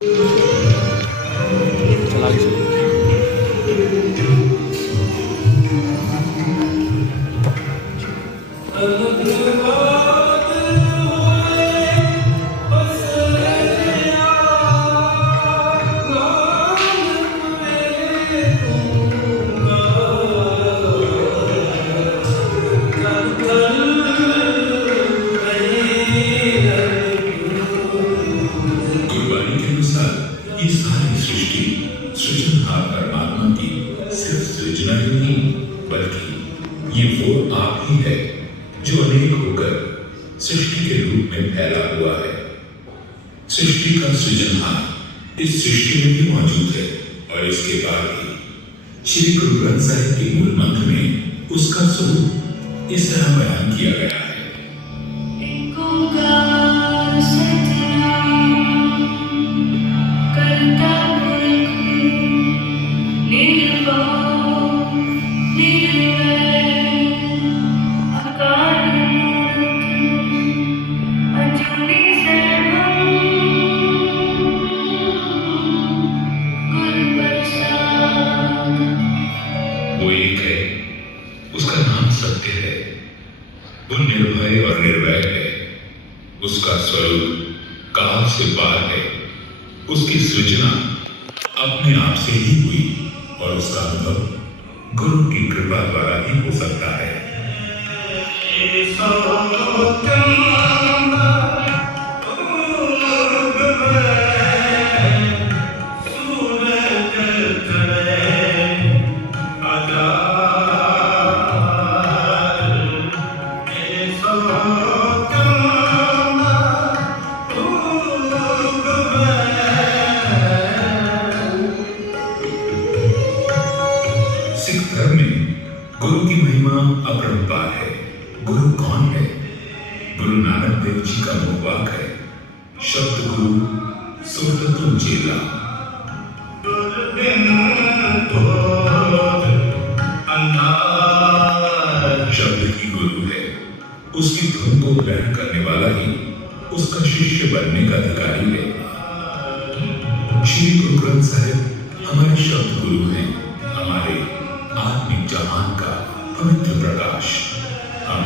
चला के चलो। गुरबानी के अनुसार ये सारी सृष्टि सृजनहार परमात्मा की सिर्फ सृजना ही नहीं, बल्कि ये वो आप ही है जो अनेक होकर सृष्टि के रूप में फैला हुआ है। सृष्टि का सृजनहार इस सृष्टि में भी मौजूद है और इसके बाद ही श्री गुरु ग्रंथ साहिब के मूल मंत्र में उसका स्वरूप इस तरह बयान किया गया है। वो एक है, उसका नाम सत्य है, वो निर्भय और निर्वैर है, उसका स्वरूप काल से पार है, उसकी सृजना अपने आप से ही हुई और उसका अनुभव गुरु की कृपा द्वारा ही हो सकता है। सिख धर्म में गुरु की महिमा अपरंपार है। गुरु कौन है? गुरु नानक देव जी का मुखवाक है, शब्द गुरु सुरत तुम चेला। शब्द ही गुरु है, उसकी धुन को ग्रहण करने वाला ही उसका शिष्य बनने का अधिकारी है। श्री गुरु ग्रंथ साहिब हमारे शब्द गुरु हैं, हमारे आत्मिक जहान का पवित्र प्रकाश। हम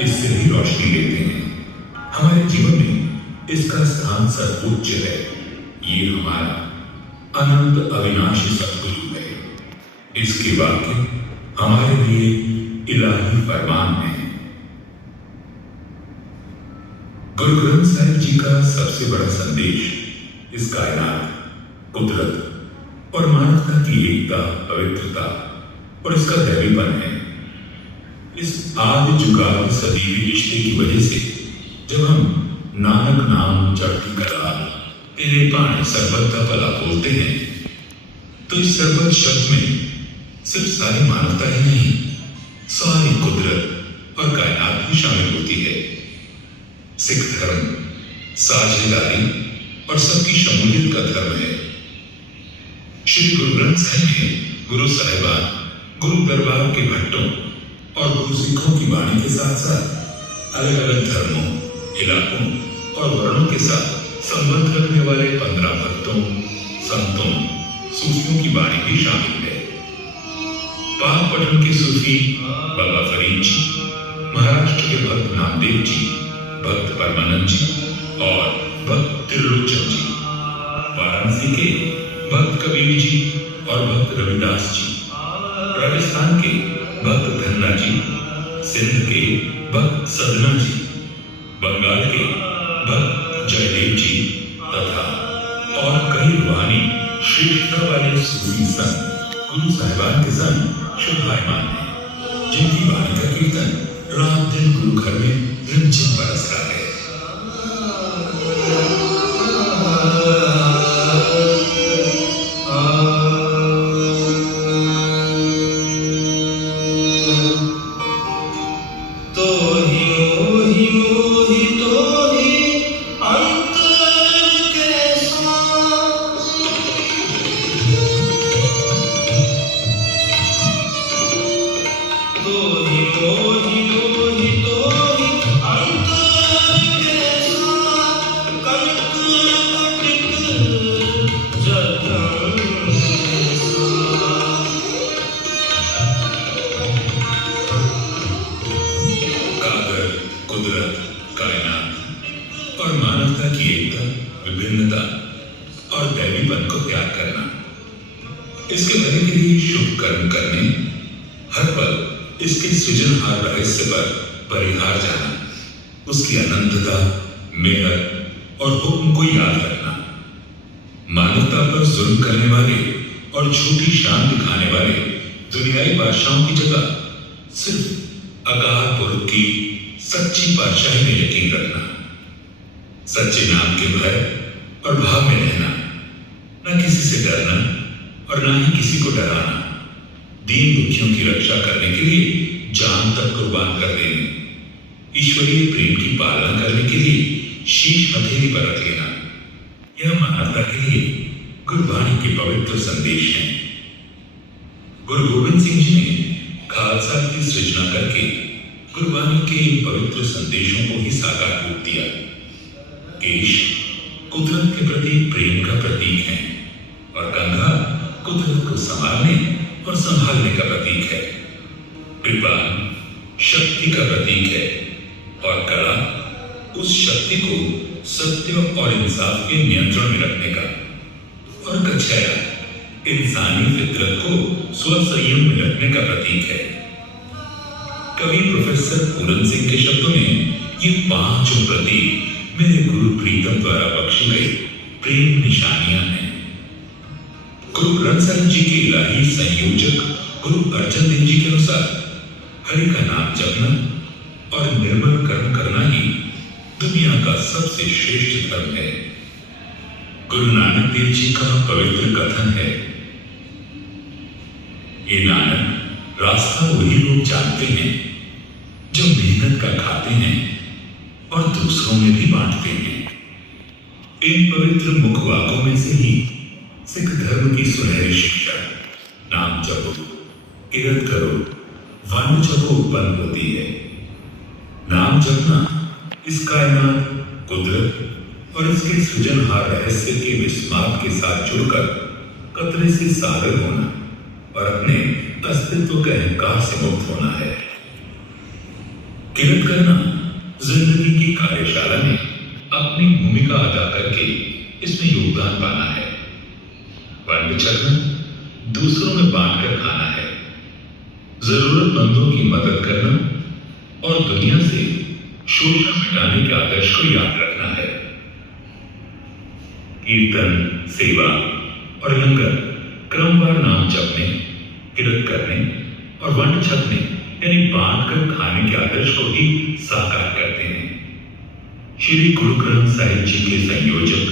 इससे ही रोशनी लेते हैं, हमारे जीवन में इसका स्थान सर्वोच्च है। ये हमारा अनंत अविनाशी सद्गुरु है। इसके वाक्य हमारे लिए इलाही फरमान है। गुरु ग्रंथ साहिब जी का सबसे बड़ा संदेश इस कायनात, कुदरत और मानवता की एकता, पवित्रता और इसका दैवीपन है। इस आदि जुगाद सदीवी रिश्ते की वजह से जब हम नानक नाम चढ़ती कला तेरे पानी सरबत का भला बोलते हैं, तो इस सरबत शब्द में सिर्फ सारी मानवता ही नहीं, सारी कुदरत और कायनात भी शामिल होती है। सिख धर्म साझेदारी और सबकी शमूलियत का धर्म है। श्री गुरु ग्रंथ साहिब ने गुरु साहिबान, गुरु दरबार के भट्टों और गुरु सिखों की वाणी के साथ साथ अलग अलग धर्मों, इलाकों और वर्णों के साथ संबंध रखने वाले 15 भक्तों, संतों, सूफियों की वाणी भी शामिल है। पाक पटन के सूफी बाबा फरीद जी, महाराष्ट्र के भक्त नामदेव जी, भक्त परमानंद जी और भक्त त्रिलोचन जी, वाराणसी के भक्त कबीर जी और भक्त रविदास जी, राजस्थान के भक्त धन्ना जी, सिंध के भक्त सदना जी, बंगाल के भक्त जयदेव जी तथा और कई रूहानी श्रेष्ठता वाले सूफी संत गुरु साहिबान के संग शोभायमान हैं, जिनकी वाणी का कीर्तन रात दिन गुरु घर में रिमझिम बरस रहा है। और दैवीपन को त्याग करना, इसके भले के लिए शुभ कर्म करने, हर पल इसके सृजनहार रहस्य पर परिहार जाना, उसकी अनंतता, मेहर और हुक्म को याद रखना, मानवता पर जुल्म करने वाले और झूठी शान दिखाने वाले दुनियाई बादशाहों की जगह सिर्फ अकाल पुरुष की सच्ची बादशाही में यकीन रखना, सच्चे नाम के भय और भाव में रहना, न किसी से डरना और ना ही किसी को डराना, दीन दुखियों की रक्षा करने के लिए जान तक कुर्बान कर देने, ईश्वरीय प्रेम की पालना करने के लिए शीश हथेली पर रख लेना, यह मानवता के लिए गुरबाणी के पवित्र संदेश हैं। गुरु गोविंद सिंह जी ने खालसा की सृजना करके गुरबाणी के इन पवित्र संदेशों को ही साकार रूप दिया। केश कुदरत के प्रति प्रेम का प्रतीक है और कंघा कुदरत को संभालने और संभालने का प्रतीक है। कृपाण शक्ति का प्रतीक है और कला उस शक्ति को सत्य और इंसाफ के नियंत्रण में रखने का, और कछैया इंसानी फितरत को स्वसंयम में रखने का प्रतीक है। कवि प्रोफेसर पूरन सिंह के शब्दों में ये पांचों प्रतीक मेरे गुरु प्रीतम द्वारा बख्शी गई प्रेम निशानियां हैं। गुरु ग्रंथ साहिब जी के इलाही संयोजक गुरु अर्जन देव जी के अनुसार हरि का नाम जपना और निर्मल कर्म करना ही दुनिया का सबसे श्रेष्ठ धर्म है। गुरु नानक देव जी का पवित्र कथन है, ये नानक रास्ता वही लोग जानते हैं जो मेहनत का खाते हैं और दूसरों में भी बांटते हैं। इन पवित्र मुखवाकों में से ही सिख धर्म की सुनहरी शिक्षा, नाम जपो, किरत करो, वन जपो उत्पन्न होती है। नाम जपना इस कायनात, कुदरत और इसके सृजनहार रहस्य के विस्मात के साथ जुड़कर कतरे से सागर होना और अपने अस्तित्व के अहंकार से मुक्त होना है। किरत करना जिंदगी की कार्यशाला में अपनी भूमिका अदा करके इसमें योगदान पाना है। वर्ण चलना दूसरों में बांटकर खाना है, जरूरतमंदों की मदद करना और दुनिया से शोषण मिटाने के आदर्श को याद रखना है। कीर्तन, सेवा और लंगर क्रमवार नाम जपने, किरत करने और वंड छकने यानी बांटकर खाने के आदर्श को ही साकार करते हैं। श्री गुरु ग्रंथ साहिब जी के संयोजक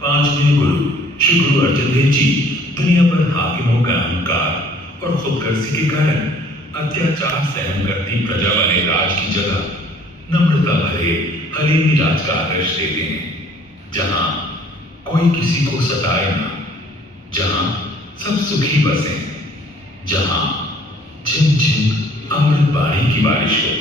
पांचवें गुरु श्री गुरु अर्जन देव जी दुनिया पर हाकिमों का अहंकार और खुदगर्जी के कारण अत्याचार सहन करती प्रजा वाले राज की जगह नम्रता भरे हलेमी राज का आदर्श देते हैं, जहां कोई किसी को सताए ना, जहां सब सुखी बसे, जहां झिम झिम अमृत बाणी की बारिश हो।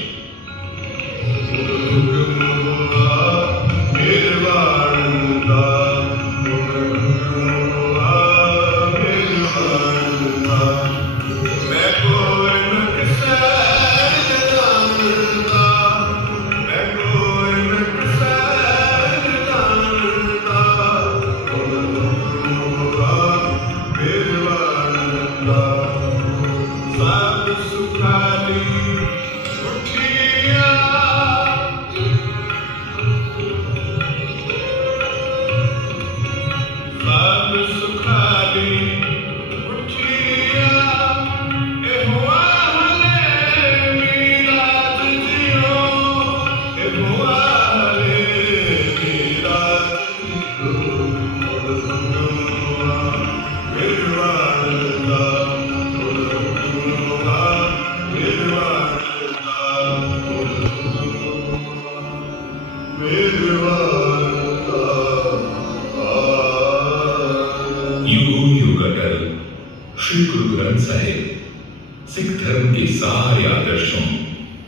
श्री गुरु ग्रंथ साहिब सिख धर्म के सारे आदर्शों,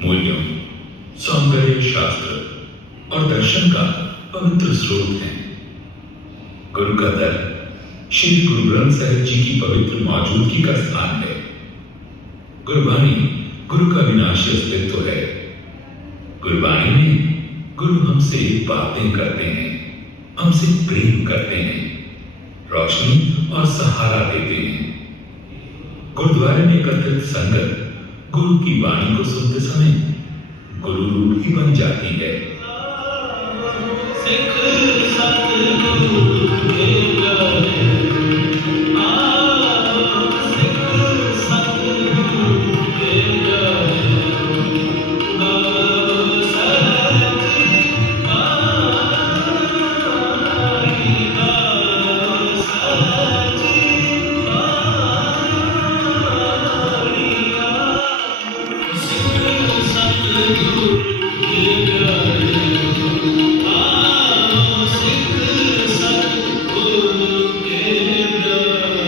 मूल्यों, सौंदर्य शास्त्र और दर्शन का पवित्र स्रोत है। गुरु का दर श्री गुरु ग्रंथ साहिब जी की पवित्र मौजूदगी का स्थान है। गुरबाणी गुरु का विनाशी अस्तित्व है। गुरबाणी में गुरु हमसे बातें करते हैं, हमसे प्रेम करते हैं, रोशनी और सहारा देते हैं। गुरुद्वारे में एकत्रित संगत गुरु की वाणी को सुनते समय गुरु रूप ही बन जाती है। सिख सतगुरु के प्यारे, सिख सतगुरु के प्यारे, गाओ सहज पाई, गाओ सहज पाइया। सिख सतगुरु के प्यारे, सिख सतगुरु के प्यारे।